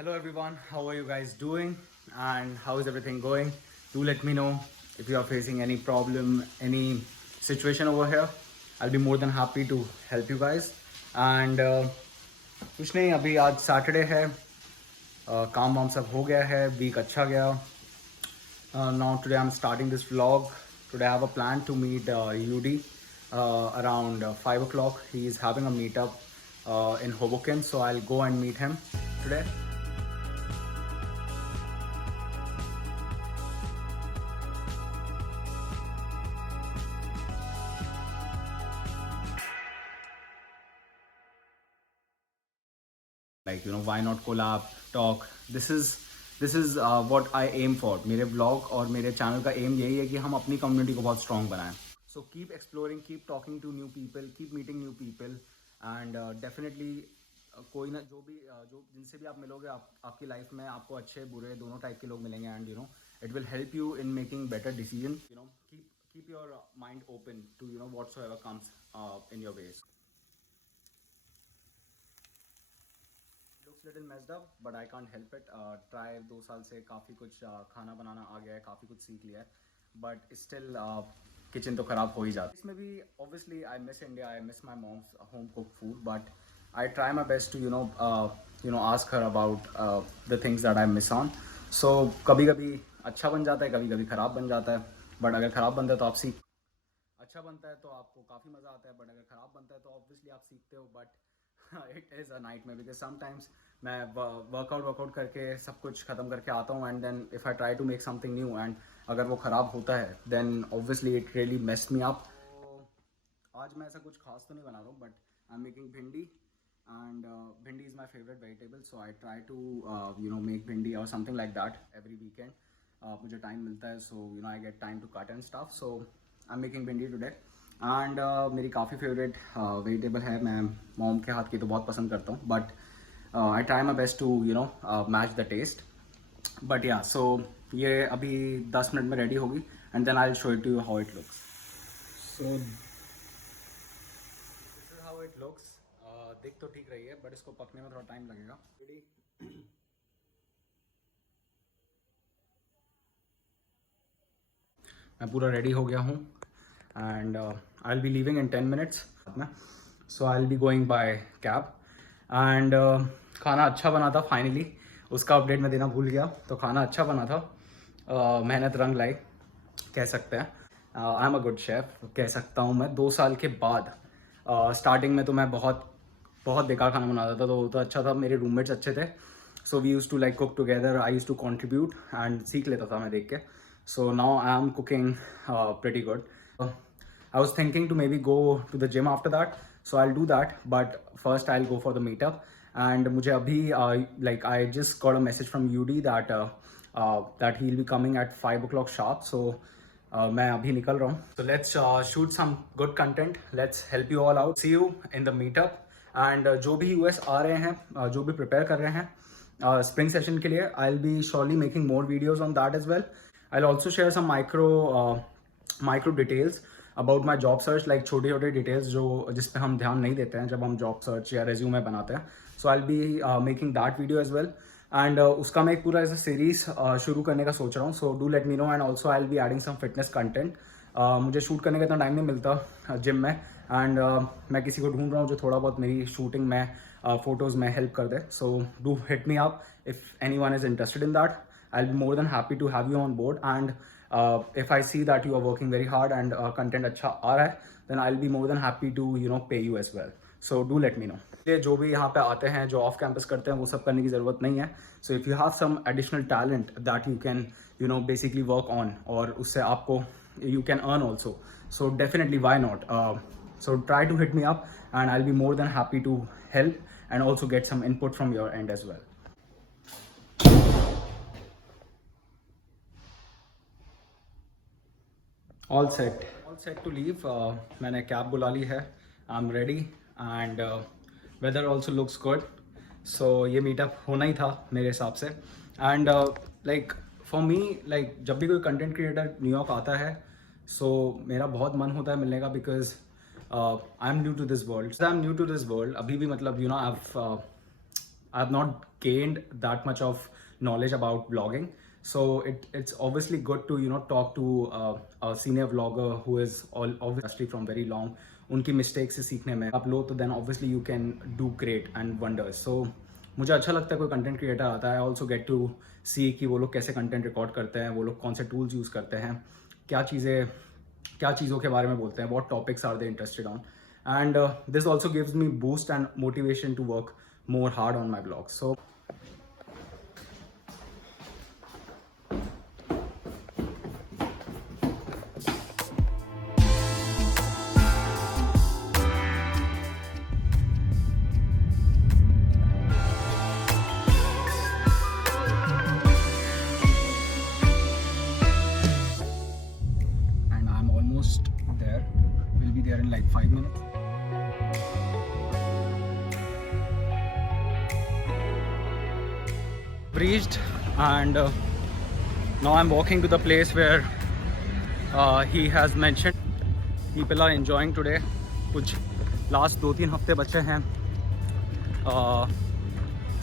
Hello everyone, how are you guys doing and how is everything going? Do let me know if you are facing any problem, any situation over here. I'll be more than happy to help you guys. And कुछ नहीं, अभी आज Saturday है, काम वाम सब हो गया है, वीक अच्छा गया. Now today I'm starting this vlog. Today I have a plan to meet UD around 5 o'clock. He is having a meetup in Hoboken, so I'll go and meet him today. Like, you know, why not collab, talk. This is what I aim for. मेरे vlog और मेरे channel का aim यही है कि हम अपनी community को बहुत strong बनाएं. So keep exploring, keep talking to new people, keep meeting new people, and definitely कोई ना जो भी जो जिनसे भी आप मिलोगे, आपकी लाइफ में आपको अच्छे बुरे दोनों टाइप के लोग मिलेंगे. And you know it will help you in making better decision. You know keep your mind open to, you know, whatsoever comes in your ways. Looks little messed up but I can't help it. Try 2 साल से काफ़ी कुछ खाना बनाना आ गया है, काफ़ी कुछ सीख लिया है, बट स्टिल किचन तो ख़राब हो ही जाता है. इसमें भी obviously I miss India, I miss my mom's home cook food, but I try my best to you know ask her about the things that I miss on. So कभी कभी अच्छा बन जाता है, कभी कभी ख़राब बन जाता है, बट अगर ख़राब बनता है तो आप सीख, अच्छा बनता है तो आपको काफ़ी मज़ा आता है, बट अगर ख़राब बनता है तो ऑब्वियसली आप सीखते हो. But it is a night में, बिकॉज समटाइम्स मैं वर्कआउट करके सब कुछ ख़त्म करके आता हूँ, and then if I try to make something new and अगर वो ख़राब होता है then obviously it really messed me up. आज मैं ऐसा कुछ खास तो नहीं बना रहा हूँ, बट आई एम मेकिंग भिंडी, and bhindi is my favorite vegetable, so I try to make bhindi or something like that every weekend. मुझे टाइम मिलता है, so you know I get time to cut and stuff, so I'm making bhindi today. and मेरी काफ़ी favourite vegetable है. मैं mom के हाथ की तो बहुत पसंद करता हूँ, but I try my best to you know match the taste. But yeah so ये अभी 10 मिनट में रेडी होगी, and then I will show it to you how it looks. So this is how it looks. दिख तो ठीक रही है, but इसको पकने में थोड़ा टाइम लगेगा. मैं पूरा रेडी हो गया हूँ, and I will be leaving in 10 minutes. So I will be going by cab. And खाना अच्छा बना था फाइनली, उसका अपडेट मैं देना भूल गया. तो खाना अच्छा बना था, मेहनत रंग लाई कह सकते हैं. I am a good chef कह सकता हूँ मैं. 2 साल के बाद स्टार्टिंग में तो मैं बहुत बेकार खाना बनाता था, तो वो तो अच्छा था, मेरे रूममेट्स अच्छे थे, so we use to like cook together. I use to contribute and सीख लेता था मैं देख के. So now I am cooking pretty good. I was thinking to maybe go to the gym after that, so I'll do that. But first I'll go for the meetup. And मुझे अभी like I just got a message from UD that he'll be coming at 5 o'clock sharp. So मैं अभी निकल रहा हूँ. So let's shoot some good content. Let's help you all out. See you in the meetup. And जो भी US आ रहे हैं, जो भी prepare कर रहे हैं spring session के लिए, I'll be surely making more videos on that as well. I'll also share some micro details about my job search, like छोटे छोटे डिटेल्स जो जिस पे हम ध्यान नहीं देते हैं जब हम जॉब सर्च या रेज्यूमे बनाते हैं. So I will be making that video as well. And उसका मैं एक पूरा ऐसा सीरीज शुरू करने का सोच रहा हूँ. So do let me know. And also I will be adding some fitness content. मुझे शूट करने का इतना टाइम नहीं मिलता जिम में, एंड मैं किसी को ढूंढ रहा हूँ जो थोड़ा बहुत मेरी शूटिंग में फोटोज़ में हेल्प कर दे. So do hit me up if anyone is interested in that. I will be more than happy to have you on board. And if I see that you are working very hard and content अच्छा आ रहा है, then I'll be more than happy to pay you as well. So do let me know. ये जो भी यहाँ पे आते हैं, जो ऑफ कैंपस करते हैं, वो सब करने की ज़रूरत नहीं है. So if you have some additional talent that you can basically work on, और उससे आपको you can earn also. So definitely why not? So try to hit me up and I'll be more than happy to help and also get some input from your end as well. All set to leave. मैंने cab बुला ली है. I am ready and weather also looks good. So ये meetup होना ही था मेरे हिसाब से. And like for me, like जब भी कोई कंटेंट क्रिएटर न्यूयॉर्क आता है, सो मेरा बहुत मन होता है मिलने का, because I am new to this world. अभी भी मतलब I have not gained that much of knowledge about vlogging. So it's obviously good to talk to a senior vlogger who is all obviously from very long. उनकी mistakes से सीखने में आप लो तो then obviously you can do great and wonders. So मुझे अच्छा लगता है कोई कंटेंट क्रिएटर आता है. I also get to see कि वो लोग कैसे कंटेंट रिकॉर्ड करते हैं, वो लोग कौन से टूल्स यूज़ करते हैं, क्या चीज़ों के बारे में बोलते हैं, what topics are they interested on. And this also gives me boost and motivation to work more hard on my vlogs. So there. We'll be there in like 5 minutes. Reached, and now I'm walking to the place where he has mentioned people are enjoying today. कुछ last 2-3 हफ्ते बचे हैं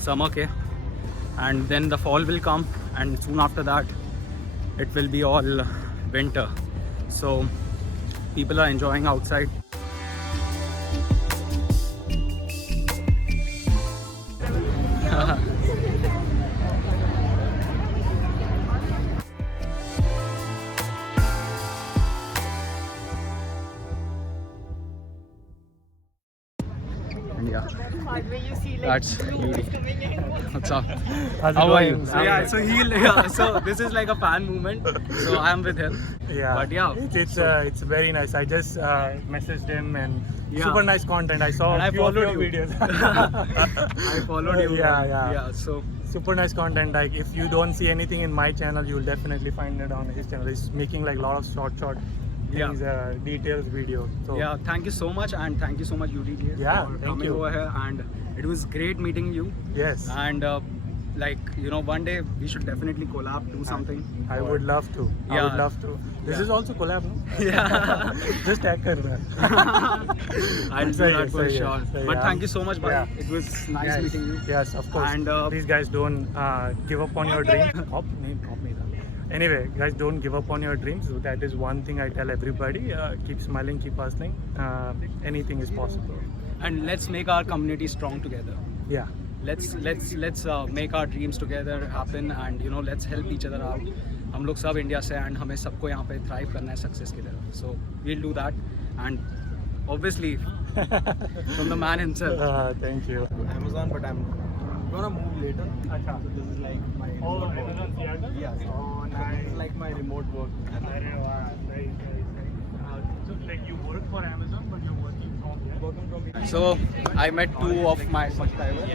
summer के, and then the fall will come, and soon after that it will be all winter. So people are enjoying outside. Yeah, Where you see like that's blue Yuri. coming in. What's up? How's it How are going? you? So yeah, so this is like a fan movement. So I am with him. Yeah, But yeah, it's very nice. I just messaged him, and Yeah. super nice content. I saw And a I few of followed your you. videos. I followed you. Yeah. So Super nice content. Like if you don't see anything in my channel, you'll definitely find it on his channel. He's making like a lot of short Yeah. things, details videos. So yeah, thank you so much, and thank you so much, Yuri, Yeah, for thank coming you. over here. And it was great meeting you. yes, And like one day we should definitely collab, do something. I would love to. I Yeah. would love to. This Yeah. is also collab, no? Yeah. Just tag kar that. I'll do Say that yes, for say sure. yes, say But yeah. thank you so much, bye. Yeah. It was nice Yes. meeting you. Yes, of course. And, please, guys, don't give up on your dreams. Anyway, guys, don't give up on your dreams. So that is one thing I tell everybody. Keep smiling, keep hustling. Anything is possible. And let's make our community strong together. Yeah. Let's make our dreams together happen, and let's help each other out. हम लोग सब India से, and हमें सबको यहाँ पे thrive करना है सक्सेस की तरफ. So we'll do that, and obviously from the man himself. Thank you. Amazon, but I'm gonna move later. Acha. So this is like my Oh, remote work. Amazon Seattle? Yes. Oh, So this nice. is like my remote work. Nice. So, like, you work for Amazon, but you're working from there? Working from So I met 2 of my subscribers.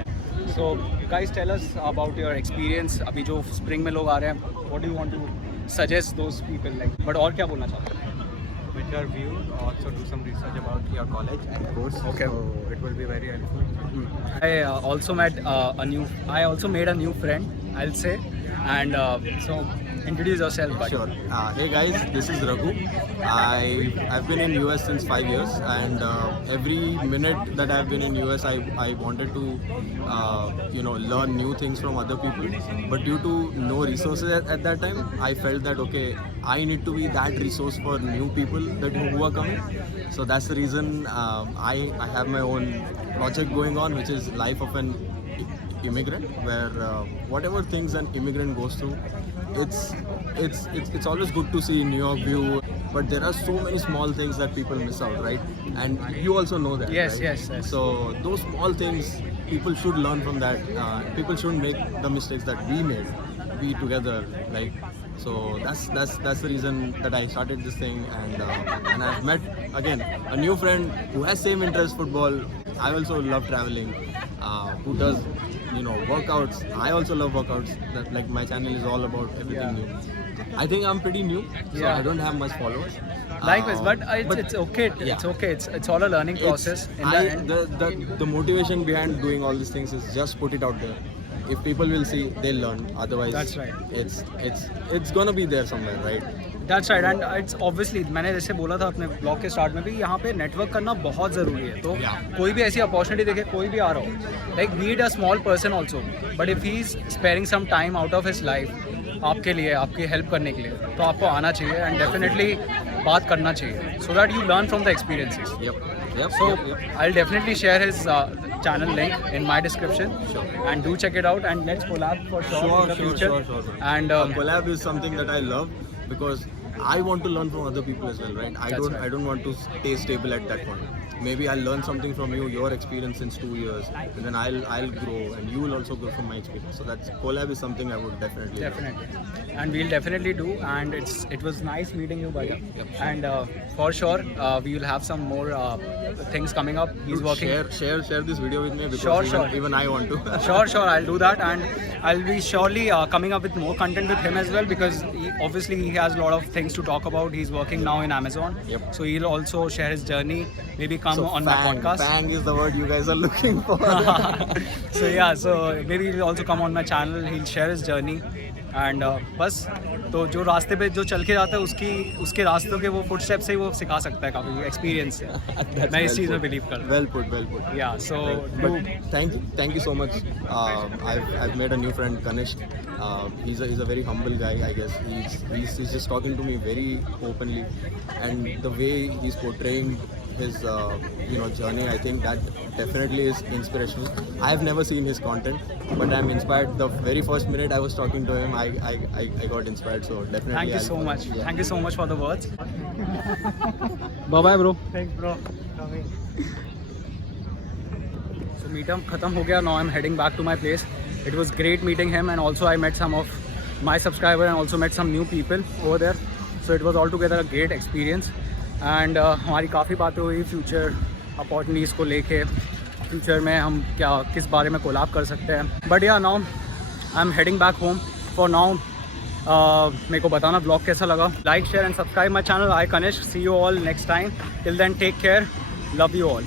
So guys, tell us about your experience. अभी जो spring में लोग आ रहे हैं, what do you want to suggest those people like? But और क्या बोलना चाहते हैं? with your view, also do some research about your college and course. Okay. So it will be very helpful. I also met I also made a new friend, I'll say, and so introduce yourself, buddy. Sure. Hey guys, this is Raghu. I've been in US since 5 years, and every minute that I've been in US, I wanted to learn new things from other people. But due to no resources at that time, I felt that okay, I need to be that resource for new people who are coming. So that's the reason I have my own project going on, which is Life of an Immigrant, where whatever things an immigrant goes through, it's always good to see New York view, but there are so many small things that people miss out, right? And you also know that. Yes, right? yes. So those small things, people should learn from that. People shouldn't make the mistakes that we made. We together, like. So that's the reason that I started this thing, and I've met again a new friend who has same interest football. I also love traveling. Who does workouts? I also love workouts. That like my channel is all about everything Yeah. new. I think I'm pretty new, so Yeah. I don't have much followers. Likewise, but it's okay. yeah. It's okay. It's all a learning process. In the end. The motivation behind doing all these things is just put it out there. If people will see, they'll learn. Otherwise, That's right. It's gonna be there somewhere, right? That's right and it's obviously मैंने जैसे बोला था अपने blog के start में भी, यहाँ पे नेटवर्क करना बहुत ज़रूरी है. तो कोई भी ऐसी अपॉर्चुनिटी देखे, कोई भी आ रहा हो, like be it a small person also, but if he is sparing some time out of his life आपके लिए, आपकी हेल्प करने के लिए, तो आपको आना चाहिए एंड डेफिनेटली बात करना चाहिए, so that you learn from the experiences. So I'll definitely share his channel link in my description. Sure. And do check it out and let's collab for sure in the future. Sure. And Collab is something that I love because I want to learn from other people as well, right? I don't want to stay stable at that point. Maybe I'll learn something from you, your experience since 2 years, and then I'll grow, and you will also grow from my experience. So that's collab is something I would definitely love. and we'll definitely do. And it was nice meeting you, buddy. And for sure we will have some more things coming up. He's Dude, working. Share this video with me because even I want to. Sure, I'll do that, and I'll be surely coming up with more content with him as well, because obviously he has a lot of things to talk about. He's working now in Amazon, so he'll also share his journey, maybe come on my podcast. Fang is the word you guys are looking for. So maybe he'll also come on my channel, he'll share his journey, and बस तो जो रास्ते पे जो चल के जाता है उसके रास्तों के वो फुटस्टेप से ही वो सिखा सकता है काफ़ी एक्सपीरियंस से. मैं इस चीज़ में बिलीव करता हूँ. Well put. Yeah, so But thank you so much. I've made a new friend, Kanish. He's a very humble guy, I guess. He's just talking to me very openly, and the way he's portraying his journey, I think that definitely is inspirational. I've never seen his content, but I'm inspired. The very first minute I was talking to him, I got inspired. So definitely. thank you so much. Yeah. Thank you so much for the words. Bye bro. Thanks, bro. Coming. So meetup khatam ho gaya. Now I'm heading back to my place. It was great meeting him, and also I met some of my subscribers and also met some new people over there. So it was altogether a great experience. And हमारी काफ़ी बातें हुई future opportunities को लेके, future में हम किस बारे में कोलैब कर सकते हैं. But yeah now I am heading back home for now. मेरे को बताना ब्लॉग कैसा लगा. Like share and subscribe my channel. I Kanish. See you all next time. Till then take care. Love you all.